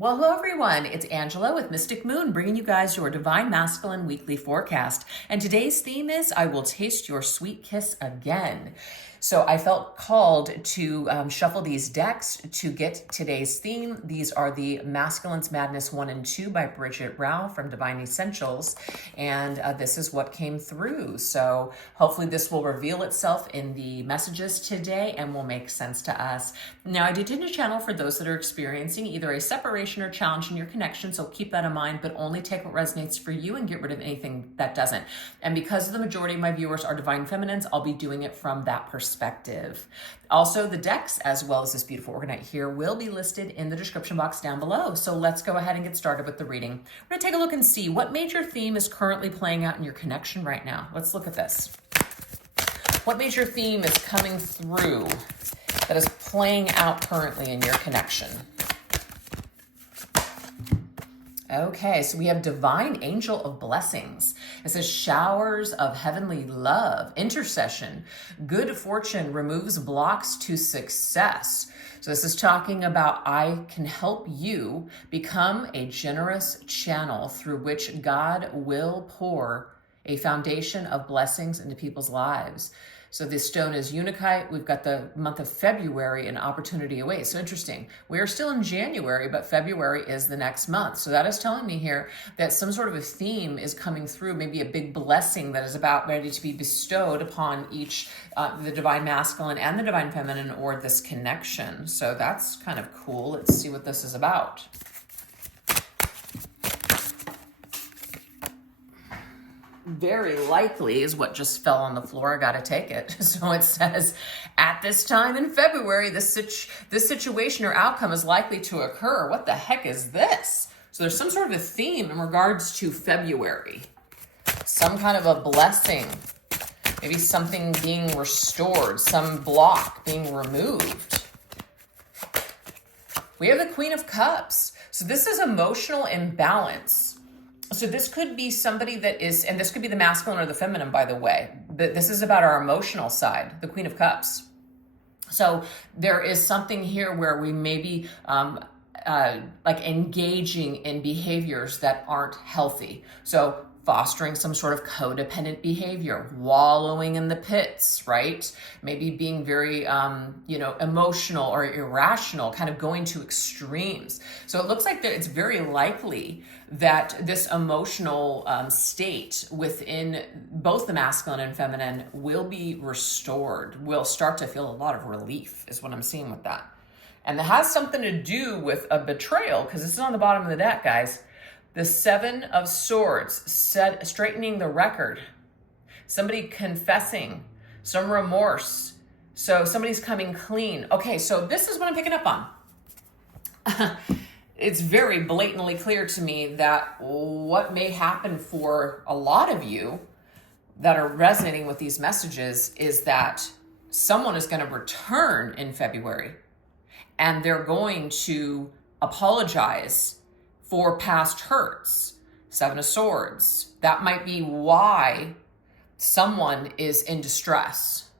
Well, hello everyone. It's Angela with Mystic Moon, bringing you guys your Divine Masculine Weekly Forecast. And today's theme is, I will taste your sweet kiss again. So I felt called to shuffle these decks to get today's theme. These are the Masculine's Madness 1 and 2 by Bridget Rao from Divine Essentials. And this is what came through. So hopefully this will reveal itself in the messages today and will make sense to us. Now, I did a channel for those that are experiencing either a separation or challenge in your connection. So keep that in mind, but only take what resonates for you and get rid of anything that doesn't. And because the majority of my viewers are Divine Feminines, I'll be doing it from that perspective. Also, the decks, as well as this beautiful orgonite here, will be listed in the description box down below. So let's go ahead and get started with the reading. We're going to take a look and see what major theme is currently playing out in your connection right now. Let's look at this. What major theme is coming through that is playing out currently in your connection? Okay, so we have Divine Angel of Blessings. It says showers of heavenly love, intercession, good fortune removes blocks to success. So this is talking about I can help you become a generous channel through which God will pour a foundation of blessings into people's lives. So this stone is Unakite. We've got the month of February, an opportunity away. So interesting. We are still in January, but February is the next month. So that is telling me here that some sort of a theme is coming through, maybe a big blessing that is about ready to be bestowed upon each, the Divine Masculine and the Divine Feminine, or this connection. So that's kind of cool. Let's see what this is about. Very likely is what just fell on the floor. I got to take it. So it says, at this time in February, this situation or outcome is likely to occur. What the heck is this? So there's some sort of a theme in regards to February. Some kind of a blessing. Maybe something being restored. Some block being removed. We have the Queen of Cups. So this is emotional imbalance. So this could be somebody that is, and this could be the masculine or the feminine, by the way, but this is about our emotional side, the Queen of Cups. So there is something here where we may be like engaging in behaviors that aren't healthy. So fostering some sort of codependent behavior, wallowing in the pits, right? Maybe being very, emotional or irrational, kind of going to extremes. So it looks like that it's very likely that this emotional state within both the masculine and feminine will be restored. We'll start to feel a lot of relief is what I'm seeing with that. And that has something to do with a betrayal, because this is on the bottom of the deck, guys. The Seven of Swords, straightening the record. Somebody confessing, some remorse. So somebody's coming clean. Okay, so this is what I'm picking up on. It's very blatantly clear to me that what may happen for a lot of you that are resonating with these messages is that someone is going to return in February and they're going to apologize for past hurts. Seven of Swords. That might be why someone is in distress.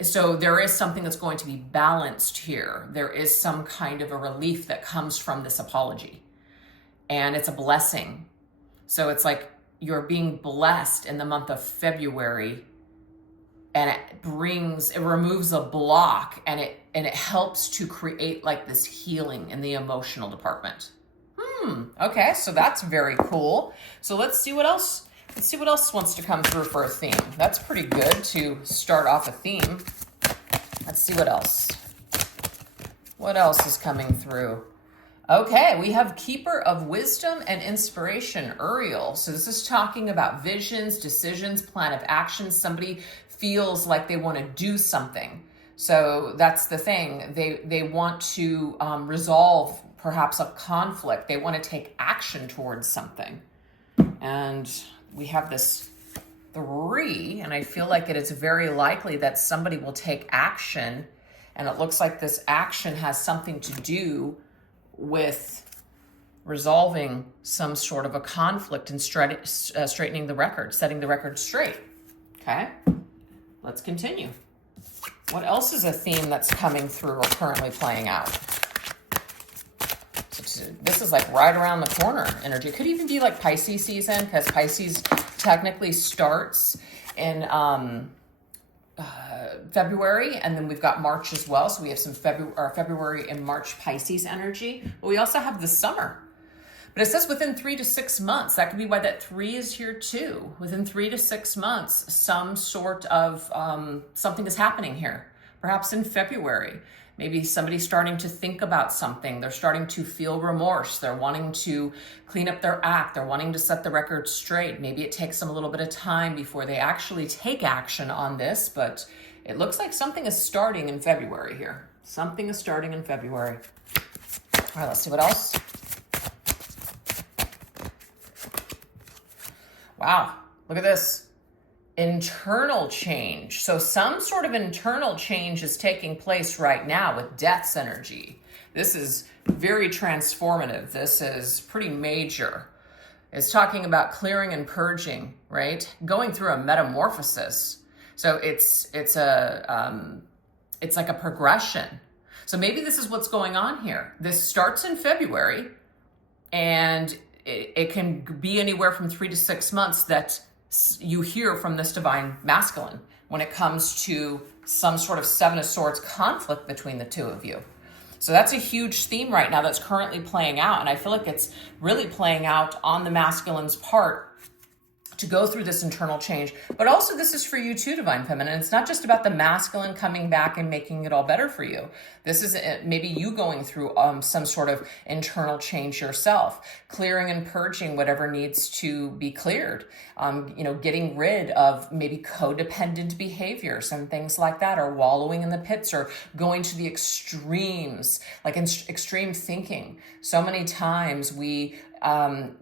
So there is something that's going to be balanced here. There is some kind of a relief that comes from this apology. And it's a blessing. So it's like you're being blessed in the month of February, and it removes a block, and it helps to create like this healing in the emotional department. Okay, so that's very cool. So let's see what else. Let's see what else wants to come through for a theme. That's pretty good to start off a theme. Let's see what else. What else is coming through? Okay, we have Keeper of Wisdom and Inspiration, Uriel. So this is talking about visions, decisions, plan of action. Somebody feels like they want to do something. So that's the thing. They want to resolve perhaps a conflict. They want to take action towards something. And we have this 3, and I feel like it is very likely that somebody will take action, and it looks like this action has something to do with resolving some sort of a conflict and straightening the record, setting the record straight. Okay, let's continue. What else is a theme that's coming through or currently playing out? this is like right around the corner energy. It could even be like Pisces season, because Pisces technically starts in February, and then we've got March as well. So we have some February and March Pisces energy, but we also have the summer. But it says within 3 to 6 months. That could be why that 3 is here too. Within 3 to 6 months, some sort of something is happening here. Perhaps in February, maybe somebody's starting to think about something. They're starting to feel remorse. They're wanting to clean up their act. They're wanting to set the record straight. Maybe it takes them a little bit of time before they actually take action on this, but it looks like something is starting in February here. Something is starting in February. All right, let's see what else. Wow, look at this. Internal change. So some sort of internal change is taking place right now with Death's energy. This is very transformative. This is pretty major. It's talking about clearing and purging, right? Going through a metamorphosis. So it's like a progression. So maybe this is what's going on here. This starts in February, and it can be anywhere from 3 to 6 months that you hear from this divine masculine when it comes to some sort of Seven of Swords conflict between the two of you. So that's a huge theme right now that's currently playing out. And I feel like it's really playing out on the masculine's part to go through this internal change. But also this is for you too, Divine Feminine. It's not just about the masculine coming back and making it all better for you. This is maybe you going through some sort of internal change yourself, clearing and purging whatever needs to be cleared, getting rid of maybe codependent behaviors and things like that, or wallowing in the pits, or going to the extremes, like extreme thinking. So many times we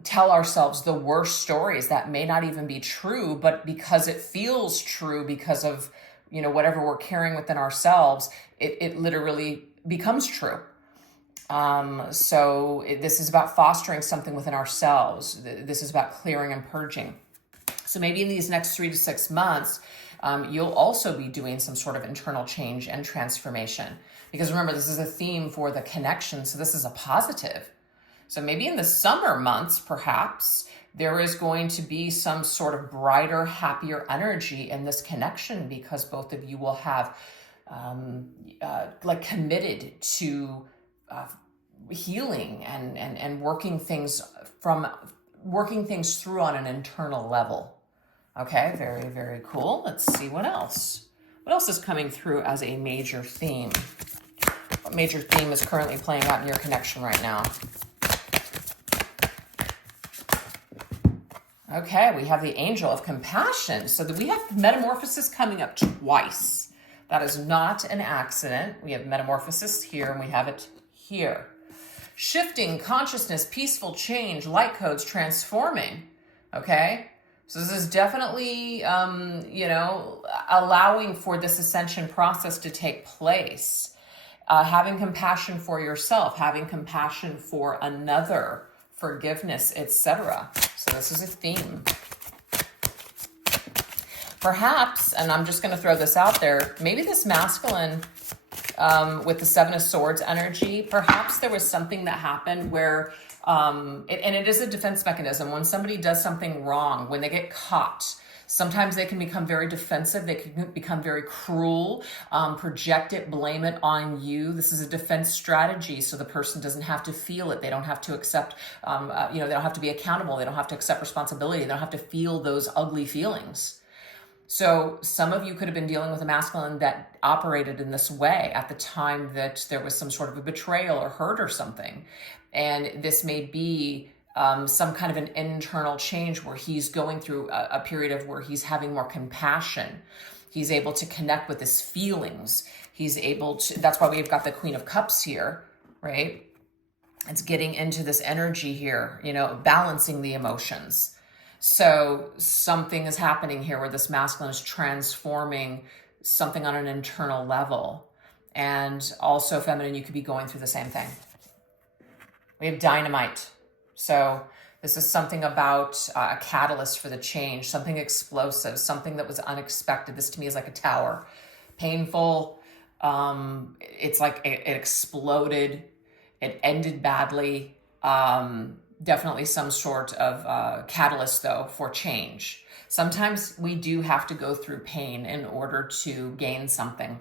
tell ourselves the worst stories that may not even be true, but because it feels true, because of whatever we're carrying within ourselves, it literally becomes true. This is about fostering something within ourselves. This is about clearing and purging. So maybe in these next 3 to 6 months, you'll also be doing some sort of internal change and transformation. Because remember, this is a theme for the connection, so this is a positive. So maybe in the summer months, perhaps, there is going to be some sort of brighter, happier energy in this connection, because both of you will have committed to healing and working things through on an internal level. Okay, very, very cool. Let's see what else. What else is coming through as a major theme? What major theme is currently playing out in your connection right now? Okay, we have the Angel of Compassion. So we have metamorphosis coming up twice. That is not an accident. We have metamorphosis here and we have it here. Shifting consciousness, peaceful change, light codes transforming. Okay, so this is definitely, allowing for this ascension process to take place. Having compassion for yourself, having compassion for another, forgiveness, etc. So this is a theme. Perhaps, and I'm just going to throw this out there, maybe this masculine with the Seven of Swords energy, perhaps there was something that happened where, and it is a defense mechanism. When somebody does something wrong, when they get caught, sometimes they can become very defensive. They can become very cruel, project it, blame it on you. This is a defense strategy, so the person doesn't have to feel it. They don't have to accept, they don't have to be accountable. They don't have to accept responsibility. They don't have to feel those ugly feelings. So some of you could have been dealing with a masculine that operated in this way at the time that there was some sort of a betrayal or hurt or something. And this may be some kind of an internal change where he's going through a period of where he's having more compassion. He's able to connect with his feelings. He's able to, that's why we've got the Queen of Cups here, right? It's getting into this energy here, balancing the emotions. So something is happening here where this masculine is transforming something on an internal level. And also, feminine, you could be going through the same thing. We have dynamite. So this is something about a catalyst for the change, something explosive, something that was unexpected. This to me is like a tower. Painful. It's like it exploded. It ended badly. Definitely some sort of catalyst, though, for change. Sometimes we do have to go through pain in order to gain something.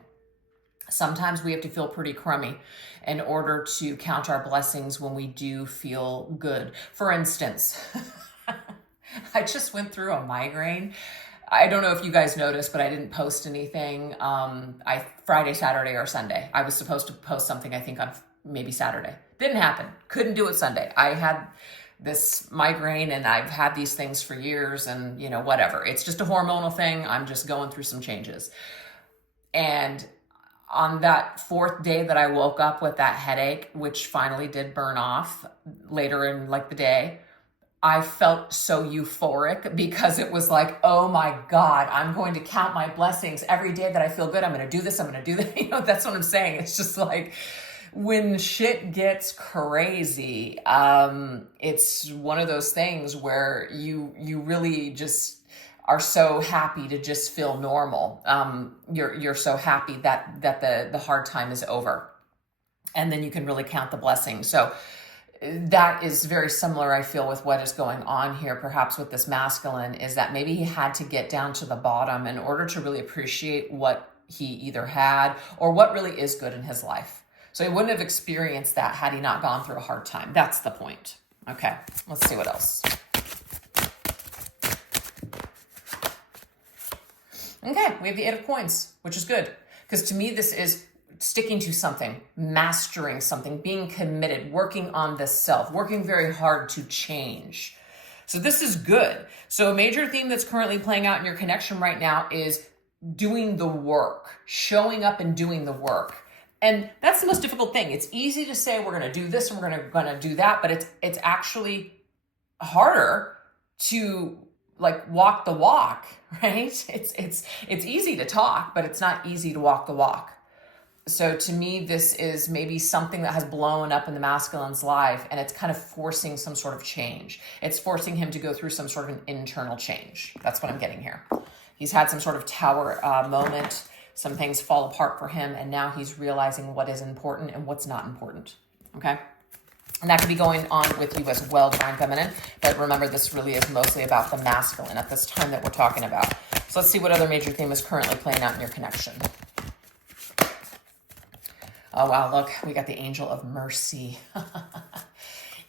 Sometimes we have to feel pretty crummy in order to count our blessings when we do feel good. For instance, I just went through a migraine. I don't know if you guys noticed, but I didn't post anything Friday, Saturday, or Sunday. I was supposed to post something, I think, on maybe Saturday. Didn't happen. Couldn't do it Sunday. I had this migraine and I've had these things for years and, whatever. It's just a hormonal thing. I'm just going through some changes. And on that fourth day that I woke up with that headache, which finally did burn off later in the day, I felt so euphoric because it was like, oh my God, I'm going to count my blessings every day that I feel good. I'm going to do this. I'm going to do that. That's what I'm saying. It's just like when shit gets crazy, it's one of those things where you really just are so happy to just feel normal. You're so happy that the hard time is over, and then you can really count the blessings. So that is very similar, I feel, with what is going on here, perhaps with this masculine, is that maybe he had to get down to the bottom in order to really appreciate what he either had or what really is good in his life. So he wouldn't have experienced that had he not gone through a hard time. That's the point. Okay, let's see what else. Okay, we have the 8 of coins, which is good. Because to me, this is sticking to something, mastering something, being committed, working on the self, working very hard to change. So this is good. So a major theme that's currently playing out in your connection right now is doing the work, showing up and doing the work. And that's the most difficult thing. It's easy to say we're going to do this and we're going to do that, but it's actually harder to walk the walk, right? It's easy to talk, but it's not easy to walk the walk. So to me, this is maybe something that has blown up in the masculine's life, and it's kind of forcing some sort of change. It's forcing him to go through some sort of an internal change. That's what I'm getting here. He's had some sort of tower moment. Some things fall apart for him, and now he's realizing what is important and what's not important, okay? And that could be going on with you as well, Divine Feminine. But remember, this really is mostly about the masculine at this time that we're talking about. So let's see what other major theme is currently playing out in your connection. Oh, wow, look, we got the Angel of Mercy.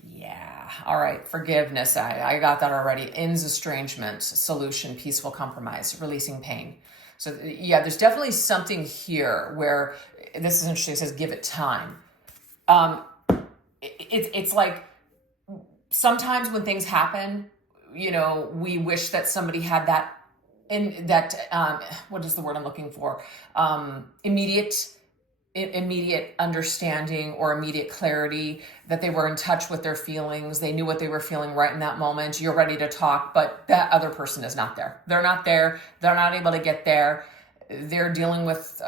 Yeah, all right, forgiveness. I got that already. Ends estrangement, solution, peaceful compromise, releasing pain. So yeah, there's definitely something here where, this is interesting, it says give it time. It's like sometimes when things happen, we wish that somebody had what is the word I'm looking for? Immediate understanding or immediate clarity, that they were in touch with their feelings. They knew what they were feeling right in that moment. You're ready to talk, but that other person is not there. They're not there. They're not able to get there. They're dealing with,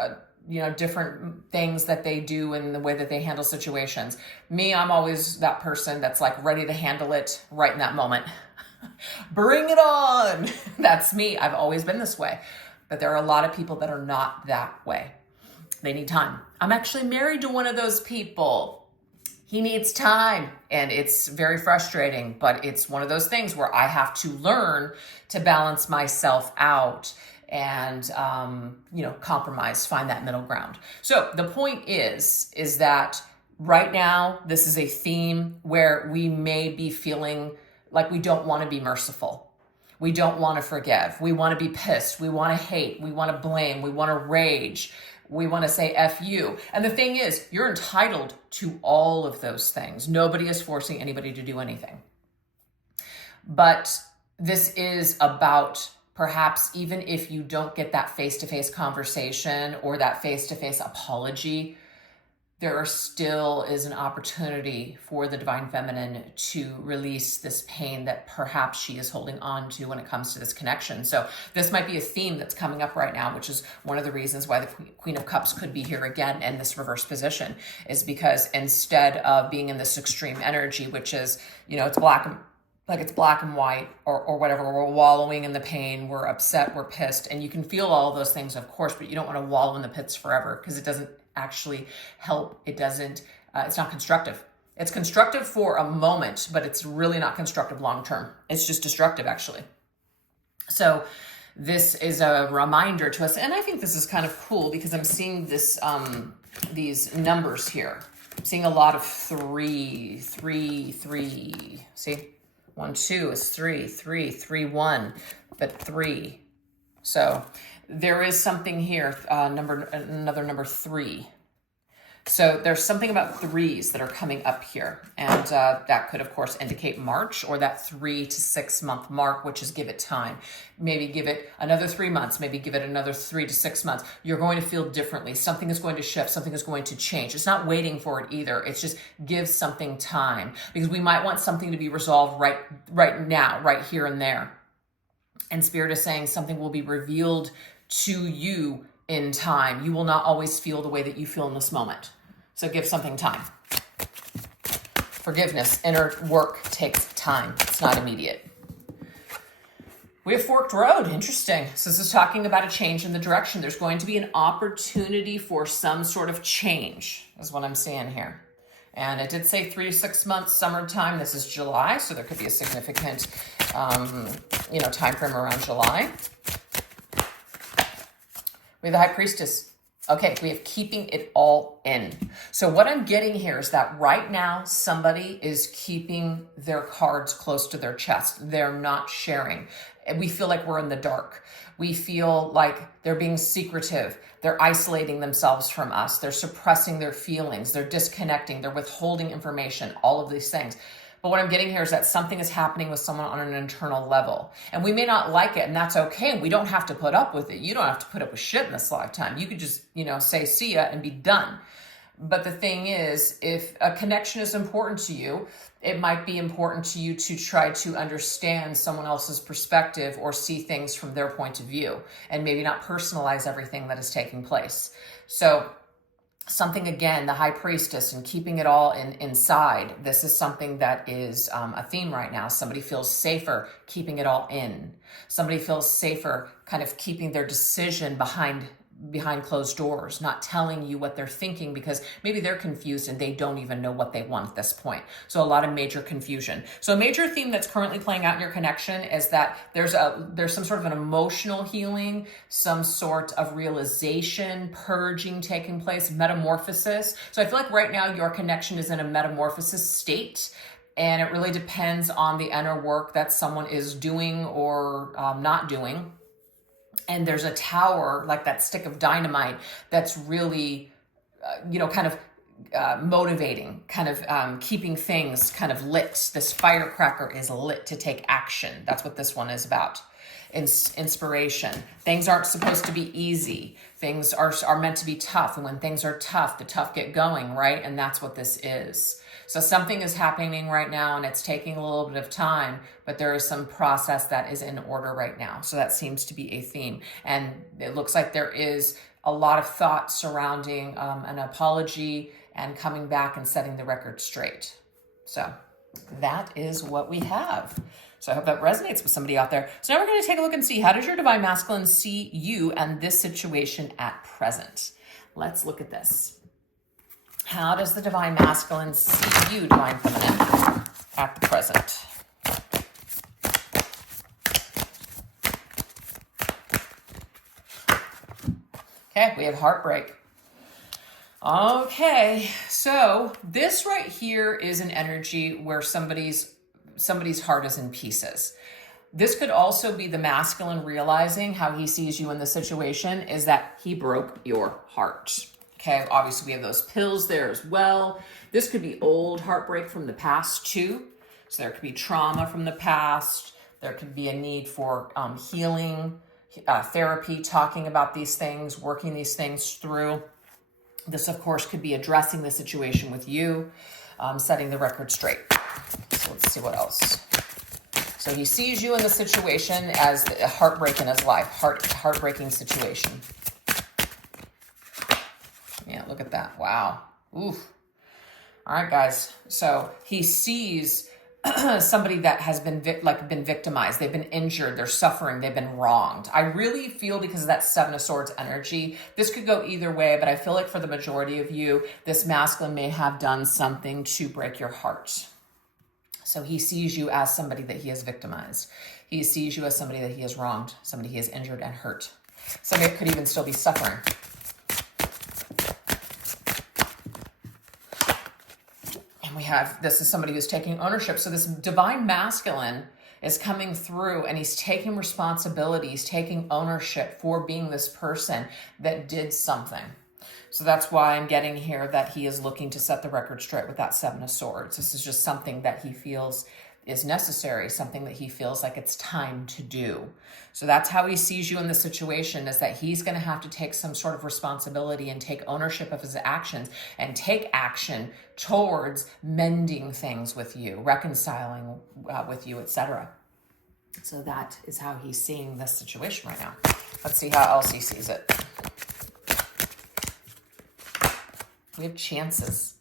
different things that they do and the way that they handle situations. Me, I'm always that person that's ready to handle it right in that moment. Bring it on. That's me. I've always been this way. But there are a lot of people that are not that way. They need time. I'm actually married to one of those people. He needs time, and it's very frustrating, but it's one of those things where I have to learn to balance myself out and, compromise, find that middle ground. So the point is that right now, this is a theme where we may be feeling like we don't want to be merciful. We don't want to forgive. We want to be pissed. We want to hate. We want to blame. We want to rage. We want to say F you. And the thing is, you're entitled to all of those things. Nobody is forcing anybody to do anything. But this is about, perhaps even if you don't get that face-to-face conversation or that face-to-face apology, there still is an opportunity for the Divine Feminine to release this pain that perhaps she is holding on to when it comes to this connection. So this might be a theme that's coming up right now, which is one of the reasons why the Queen of Cups could be here again in this reverse position, is because instead of being in this extreme energy, which is, it's black and white or whatever, we're wallowing in the pain, we're upset, we're pissed, and you can feel all of those things, of course, but you don't want to wallow in the pits forever because it doesn't actually help. It doesn't, it's not constructive. It's constructive for a moment, but it's really not constructive long-term. It's just destructive, actually. So this is a reminder to us, and I think this is kind of cool because I'm seeing this, these numbers here. I'm seeing a lot of 3. See, 1, 2 is 3, 3, 3, 1, but 3. So there is something here, another number 3. So there's something about 3s that are coming up here. And that could, of course, indicate March, or that 3 to 6 month mark, which is give it time. Maybe give it another 3 months, maybe give it another 3 to 6 months. You're going to feel differently. Something is going to shift. Something is going to change. It's not waiting for it either. It's just give something time, because we might want something to be resolved right now, right here and there. And Spirit is saying something will be revealed to you in time. You will not always feel the way that you feel in this moment. So give something time. Forgiveness, inner work takes time. It's not immediate. We have forked road. Interesting. So this is talking about a change in the direction. There's going to be an opportunity for some sort of change, is what I'm seeing here. And it did say 3 to 6 months, summertime. This is July, so there could be a significant, time frame around July. We have the High Priestess. Okay, we have keeping it all in. So what I'm getting here is that right now, somebody is keeping their cards close to their chest. They're not sharing. We feel like we're in the dark. We feel like they're being secretive. They're isolating themselves from us. They're suppressing their feelings. They're disconnecting. They're withholding information, all of these things. But what I'm getting here is that something is happening with someone on an internal level. And we may not like it, and that's okay. We don't have to put up with it. You don't have to put up with shit in this lifetime. You could just, say see ya and be done. But the thing is, if a connection is important to you, it might be important to you to try to understand someone else's perspective or see things from their point of view, and maybe not personalize everything that is taking place. So something, again, the High Priestess and keeping it all inside. This is something that is a theme right now. Somebody feels safer keeping it all in. Somebody feels safer kind of keeping their decision behind closed doors, not telling you what they're thinking, because maybe they're confused and they don't even know what they want at this point. So a lot of major confusion. So a major theme that's currently playing out in your connection is that there's some sort of an emotional healing, some sort of realization, purging taking place, metamorphosis. So I feel like right now your connection is in a metamorphosis state. And it really depends on the inner work that someone is doing or not doing. And there's a tower, like that stick of dynamite, that's really, motivating, kind of keeping things kind of lit. This firecracker is lit to take action. That's what this one is about. Inspiration. Things aren't supposed to be easy. Things are meant to be tough. And when things are tough, the tough get going, right? And that's what this is. So something is happening right now, and it's taking a little bit of time, but there is some process that is in order right now. So that seems to be a theme. And it looks like there is a lot of thought surrounding an apology and coming back and setting the record straight. So that is what we have. So I hope that resonates with somebody out there. So now we're going to take a look and see, how does your Divine Masculine see you and this situation at present? Let's look at this. How does the Divine Masculine see you, Divine Feminine, at the present? Okay, we have heartbreak. Okay, so this right here is an energy where somebody's heart is in pieces. This could also be the masculine realizing how he sees you in the situation is that he broke your heart. Okay, obviously we have those pills there as well. This could be old heartbreak from the past too. So there could be trauma from the past. There could be a need for healing, therapy, talking about these things, working these things through. This, of course, could be addressing the situation with you, setting the record straight. So let's see what else. So he sees you in the situation as a heartbreak in his life, heartbreaking situation. Yeah, look at that. Wow. Oof. All right, guys. So he sees somebody that has been been victimized. They've been injured. They're suffering. They've been wronged. I really feel, because of that Seven of Swords energy, this could go either way, but I feel like for the majority of you, this masculine may have done something to break your heart. So he sees you as somebody that he has victimized. He sees you as somebody that he has wronged, somebody he has injured and hurt. Somebody that could even still be suffering. We have, this is somebody who's taking ownership. So this divine masculine is coming through and he's taking responsibility. He's taking ownership for being this person that did something. So that's why I'm getting here that he is looking to set the record straight with that Seven of Swords. This is just something that he feels is necessary, something that he feels like it's time to do. So that's how he sees you in the situation, is that he's going to have to take some sort of responsibility and take ownership of his actions and take action towards mending things with you, reconciling with you, etc. So that is how he's seeing this situation right now. Let's see how else he sees it. We have chances.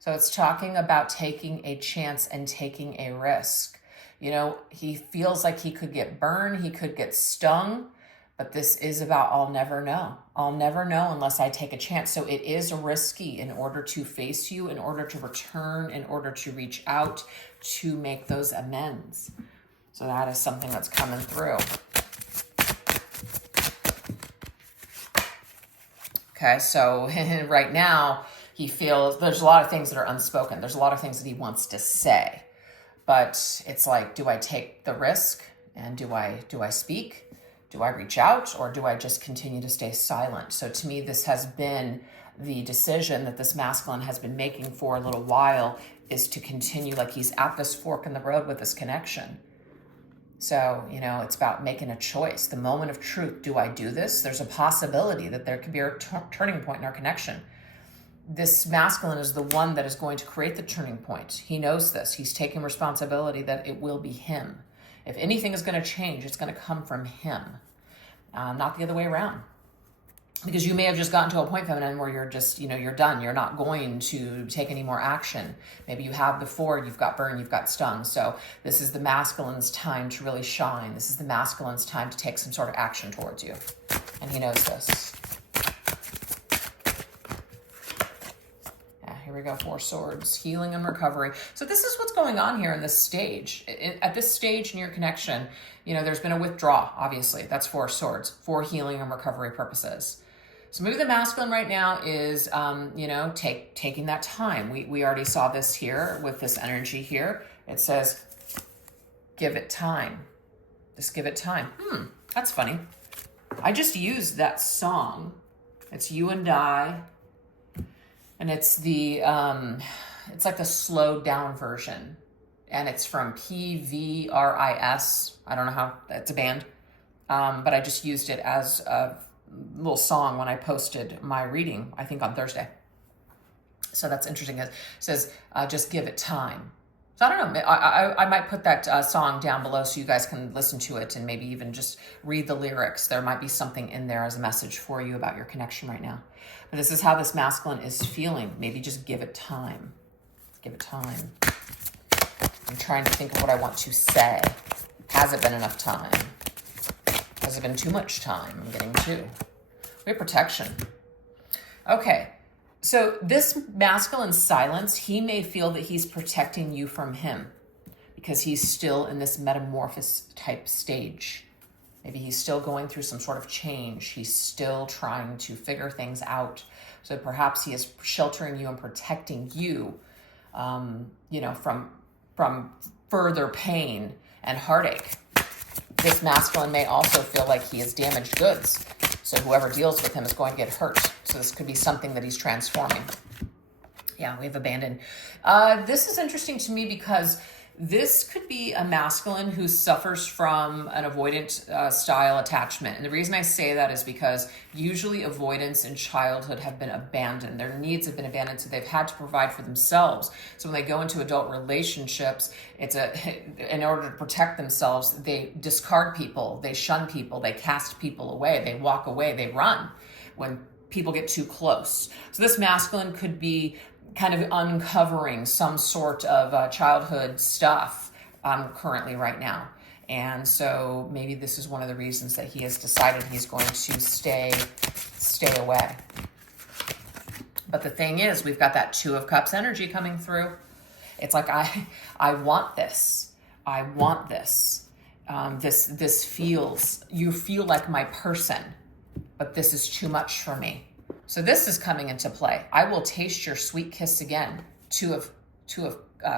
So it's talking about taking a chance and taking a risk. You know, he feels like he could get burned, he could get stung, but this is about, I'll never know. I'll never know unless I take a chance. So it is risky in order to face you, in order to return, in order to reach out, to make those amends. So that is something that's coming through. Okay, so right now, he feels there's a lot of things that are unspoken. There's a lot of things that he wants to say. But it's like, do I take the risk? And do I speak? Do I reach out? Or do I just continue to stay silent? So to me, this has been the decision that this masculine has been making for a little while, is to continue, like he's at this fork in the road with this connection. So, you know, it's about making a choice. The moment of truth. Do I do this? There's a possibility that there could be a turning point in our connection. This masculine is the one that is going to create the turning point. He knows this. He's taking responsibility that it will be him. If anything is going to change, it's going to come from him, not the other way around. Because you may have just gotten to a point, feminine, where you're just, you know, you're done. You're not going to take any more action. Maybe you have before, you've got burned, you've got stung. So this is the masculine's time to really shine. This is the masculine's time to take some sort of action towards you. And he knows this. Here we go, Four Swords, healing and recovery. So this is what's going on here in this stage. At this stage in your connection, you know, there's been a withdrawal, obviously. That's Four Swords, for healing and recovery purposes. So maybe the masculine right now is, you know, taking that time. We already saw this here with this energy here. It says, give it time. Just give it time. That's funny. I just used that song. It's You and I. And it's the, it's like the slowed down version. And it's from PVRIS. I don't know how, it's a band. But I just used it as a little song when I posted my reading, I think on Thursday. So that's interesting. It says, just give it time. So I don't know, I might put that song down below so you guys can listen to it and maybe even just read the lyrics. There might be something in there as a message for you about your connection right now. But this is how this masculine is feeling. Maybe just give it time. Give it time. I'm trying to think of what I want to say. Has it been enough time? Has it been too much time? I'm getting two. We have protection. Okay. So this masculine silence, he may feel that he's protecting you from him because he's still in this metamorphosis type stage. Maybe he's still going through some sort of change. He's still trying to figure things out. So perhaps he is sheltering you and protecting you, you know, from further pain and heartache. This masculine may also feel like he is damaged goods. So whoever deals with him is going to get hurt. So this could be something that he's transforming. Yeah, we have abandoned. This is interesting to me because this could be a masculine who suffers from an avoidant style attachment. And the reason I say that is because usually avoidance in childhood have been abandoned. Their needs have been abandoned, so they've had to provide for themselves. So when they go into adult relationships, in order to protect themselves, they discard people, they shun people, they cast people away, they walk away, they run when people get too close. So this masculine could be kind of uncovering some sort of childhood stuff currently right now. And so maybe this is one of the reasons that he has decided he's going to stay away. But the thing is, we've got that Two of Cups energy coming through. It's like, I want this. I want this. This feels, you feel like my person, but this is too much for me. So this is coming into play. I will taste your sweet kiss again. Two of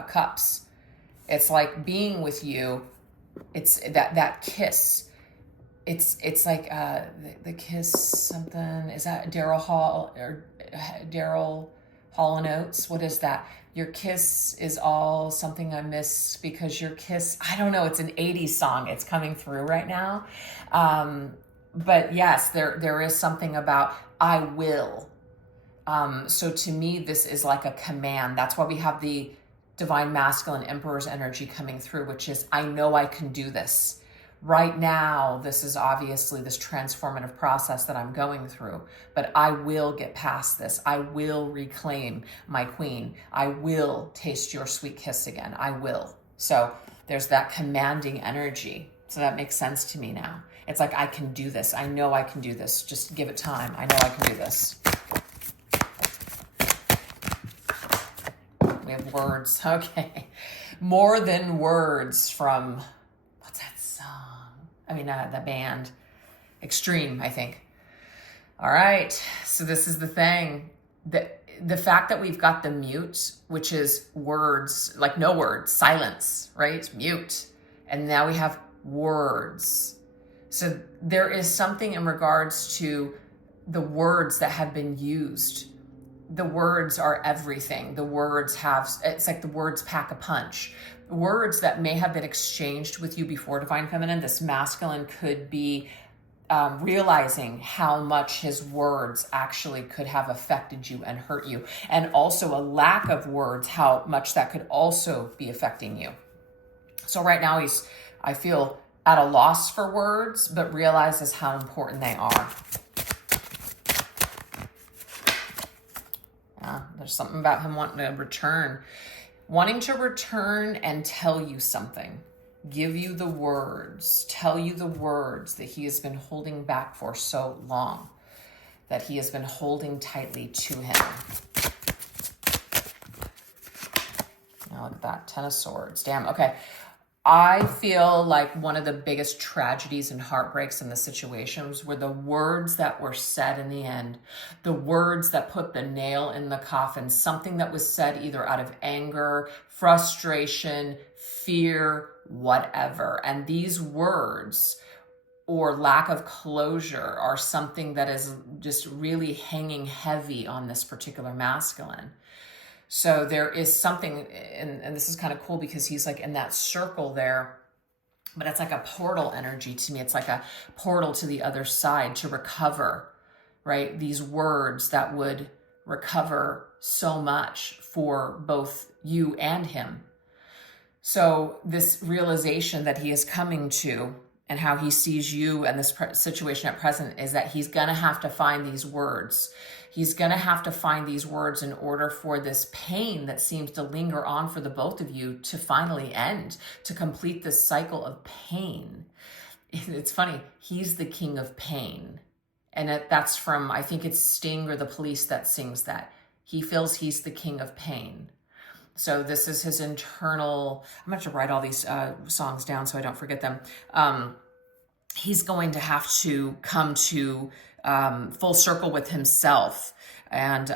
Cups. It's like being with you. It's that kiss. It's like the kiss something. Is that Daryl Hall or Daryl Hall and Oates? What is that? Your kiss is all something I miss because your kiss. I don't know. It's an 80s song. It's coming through right now. But yes, there is something about I will. So to me, this is like a command. That's why we have the Divine Masculine Emperor's energy coming through, which is, I know I can do this. Right now, this is obviously this transformative process that I'm going through, but I will get past this. I will reclaim my queen. I will taste your sweet kiss again. I will. So there's that commanding energy. So that makes sense to me now. It's like, I can do this. I know I can do this. Just give it time. I know I can do this. We have words. Okay. More Than Words from, what's that song? I mean, the band Extreme, I think. All right. So this is the thing. The fact that we've got the mute, which is words, like no words, silence, right? Mute. And now we have words. So there is something in regards to the words that have been used. The words are everything. The words have, it's like the words pack a punch. Words that may have been exchanged with you before Divine Feminine, this masculine could be realizing how much his words actually could have affected you and hurt you. And also a lack of words, how much that could also be affecting you. So right now I feel at a loss for words, but realizes how important they are. There's something about him wanting to return and tell you something, give you the words, tell you the words that he has been holding back for so long, that he has been holding tightly to him. Now look at that, Ten of Swords. Damn, okay. I feel like one of the biggest tragedies and heartbreaks in the situations were the words that were said in the end, the words that put the nail in the coffin, something that was said either out of anger, frustration, fear, whatever. And these words or lack of closure are something that is just really hanging heavy on this particular masculine. So there is something, and this is kind of cool because he's like in that circle there, but it's like a portal energy to me. It's like a portal to the other side to recover, right? These words that would recover so much for both you and him. So this realization that he is coming to and how he sees you and this situation at present is that he's going to have to find these words. He's going to have to find these words in order for this pain that seems to linger on for the both of you to finally end, to complete this cycle of pain. It's funny. He's the king of pain. And that's from, I think it's Sting or The Police that sings that. He feels he's the king of pain. So this is his internal, I'm going to have to write all these songs down so I don't forget them. He's going to have to come to full circle with himself and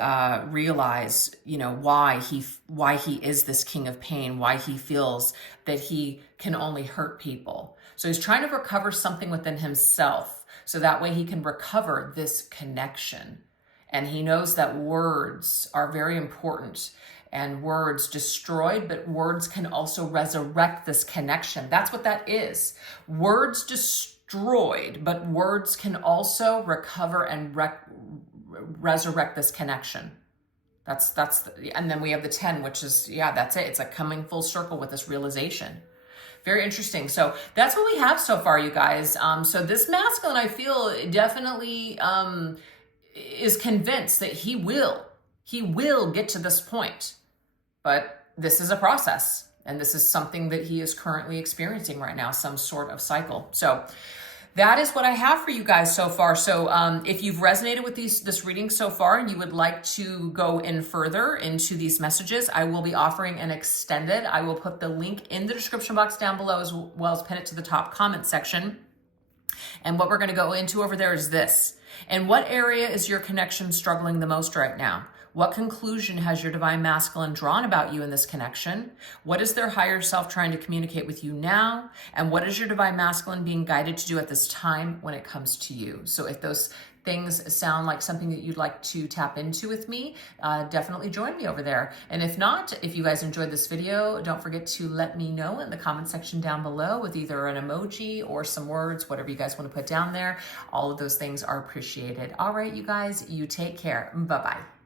realize, why he is this king of pain, why he feels that he can only hurt people. So he's trying to recover something within himself so that way he can recover this connection. And he knows that words are very important, and words destroyed, but words can also resurrect this connection. That's what that is. Words destroyed, but words can also recover and resurrect this connection. And then we have the 10, which is, that's it. It's like coming full circle with this realization. Very interesting. So that's what we have so far, you guys. So this masculine, I feel, definitely is convinced that he will He will get to this point, but this is a process. And this is something that he is currently experiencing right now, some sort of cycle. So that is what I have for you guys so far. So if you've resonated with this reading so far and you would like to go in further into these messages, I will be offering an extended. I will put the link in the description box down below, as well as pin it to the top comment section. And what we're going to go into over there is this. In what area is your connection struggling the most right now? What conclusion has your divine masculine drawn about you in this connection? What is their higher self trying to communicate with you now? And what is your divine masculine being guided to do at this time when it comes to you? So if those things sound like something that you'd like to tap into with me, definitely join me over there. And if not, if you guys enjoyed this video, don't forget to let me know in the comment section down below with either an emoji or some words, whatever you guys want to put down there. All of those things are appreciated. All right, you guys, you take care. Bye-bye.